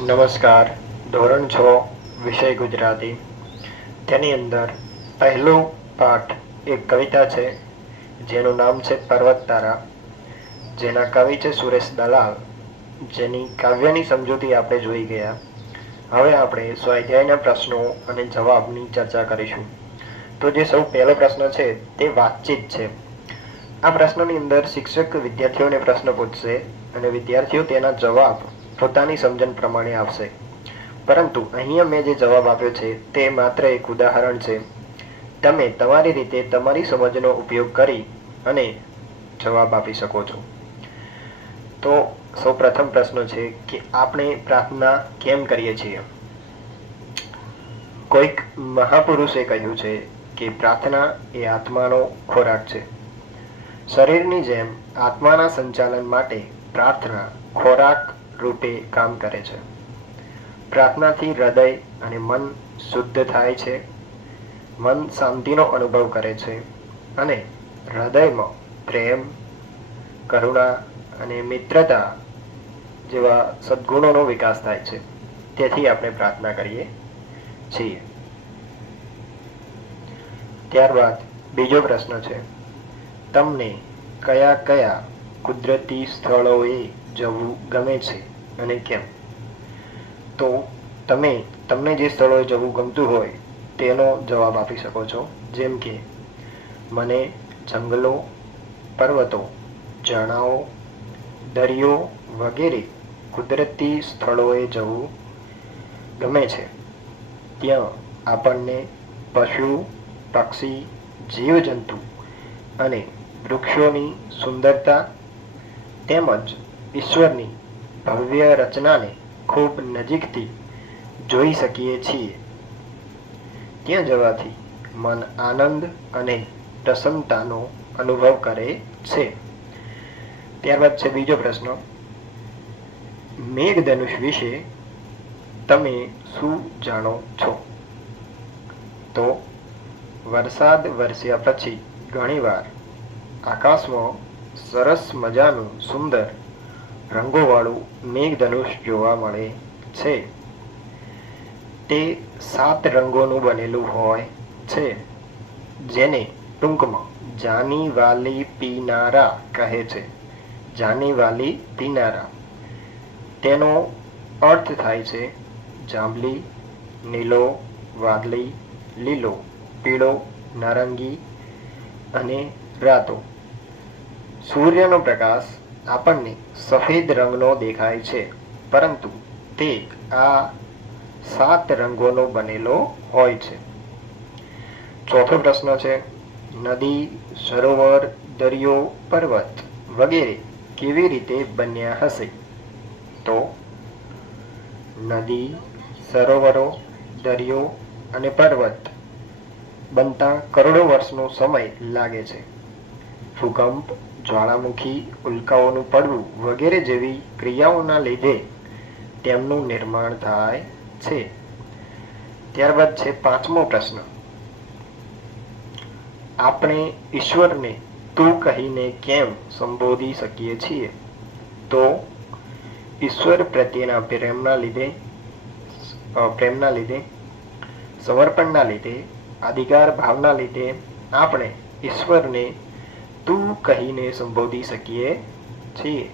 નમસ્કાર. ધોરણ છ, વિષય ગુજરાતી. તેની અંદર પહેલો પાઠ એક કવિતા છે, જેનું નામ છે પર્વત તારા જેના કવિ છે સુરેશ દલાલ. જેની કાવ્યની સમજૂતી આપણે જોઈ ગયા. હવે આપણે સ્વાધ્યાયના પ્રશ્નો અને જવાબની ચર્ચા કરીશું. તો જે સૌ પહેલો પ્રશ્ન છે, તે વાતચીત છે. આ પ્રશ્નની અંદર શિક્ષક વિદ્યાર્થીઓને પ્રશ્ન પૂછશે અને વિદ્યાર્થીઓ તેના જવાબ પોતાની સમજણ પ્રમાણે આવશે. પરંતુ અહીંયા મેં જે જવાબ આપ્યો છે તે માત્ર એક ઉદાહરણ છે. તમે તમારી રીતે તમારી સમજનો ઉપયોગ કરી અને જવાબ આપી શકો છો. તો સૌ પ્રથમ પ્રશ્ન છે કે આપણે પ્રાર્થના કેમ કરીએ છીએ? કોઈક મહાપુરુષે કહ્યું છે કે પ્રાર્થના એ આત્માનો ખોરાક છે. શરીરની જેમ આત્માના સંચાલન માટે પ્રાર્થના ખોરાક રૂપે કામ કરે છે. પ્રાર્થનાથી હૃદય અને મન શુદ્ધ થાય છે. મન શાંતિનો અનુભવ કરે છે અને હૃદયમાં પ્રેમ, કરુણા અને મિત્રતા જેવા સદ્ગુણોનો વિકાસ થાય છે. તેથી આપણે પ્રાર્થના કરીએ છીએ. ત્યારબાદ બીજો પ્રશ્ન છે, તમને કયા કયા કુદરતી સ્થળોએ જવું ગમે છે અને કેમ? તો તમે, તમને જે સ્થળોએ જવું ગમતું હોય, તેનો જવાબ આપી શકો છો. જેમ કે, મને જંગલો, પર્વતો, ઝરણાઓ, દરિયો વગેરે કુદરતી સ્થળોએ જવું ગમે છે. ત્યાં આપણને પશુ, પક્ષી, જીવજંતુ અને વૃક્ષોની સુંદરતા તેમજ ઈશ્વરની ભવ્ય રચનાને ખૂબ નજીકથી જોઈ શકીએ છીએ. ત્યાં જવાથી મન આનંદ અને પ્રસન્નતાનો અનુભવ કરે છે. ત્યારબાદ છે બીજો પ્રશ્ન. મેઘધનુષ વિશે તમે શું જાણો છો? તો વરસાદ વરસ્યા પછી ઘણીવાર આકાશમાં સરસ મજાનું સુંદર રંગોવાળું મેઘધનુષ જોવા મળે છે. તે સાત રંગોનું બનેલું હોય છે, જેને ટૂંકમાં જાની વાલી પીનારા કહે છે. જાની વાલી પીનારા. તેનો અર્થ થાય છે જાંબલી, નીલો, વાદળી, લીલો, પીળો, નારંગી અને રાતો. સૂર્યનો પ્રકાશ આપણને સફેદ રંગનો દેખાય છે, પરંતુ તે આ સાત રંગોનો બનેલો હોય છે. ચોથો પ્રશ્ન છે, નદી, સરોવર, દરિયો, પર્વત વગેરે કેવી રીતે બન્યા હશે? તો નદી, સરોવરો, દરિયો અને પર્વત બનતા કરોડો વર્ષનો સમય લાગે છે. ભૂકંપ જ્વાળામુખી ઉલ્કાઓનું પડવું વગેરે જેવી ક્રિયાઓના લીધે તેમનું નિર્માણ થાય છે. ત્યારબાદ છે પાંચમો પ્રશ્ન. આપણે ઈશ્વરને તું કહીને કેમ સંબોધી શકીએ છીએ? તો ઈશ્વર પ્રત્યેના પ્રેમના લીધે પ્રેમના લીધે, સમર્પણના લીધે, અધિકાર ભાવના લીધે આપણે ઈશ્વરને તું કહીને સંબોધી શકીએ છીએ.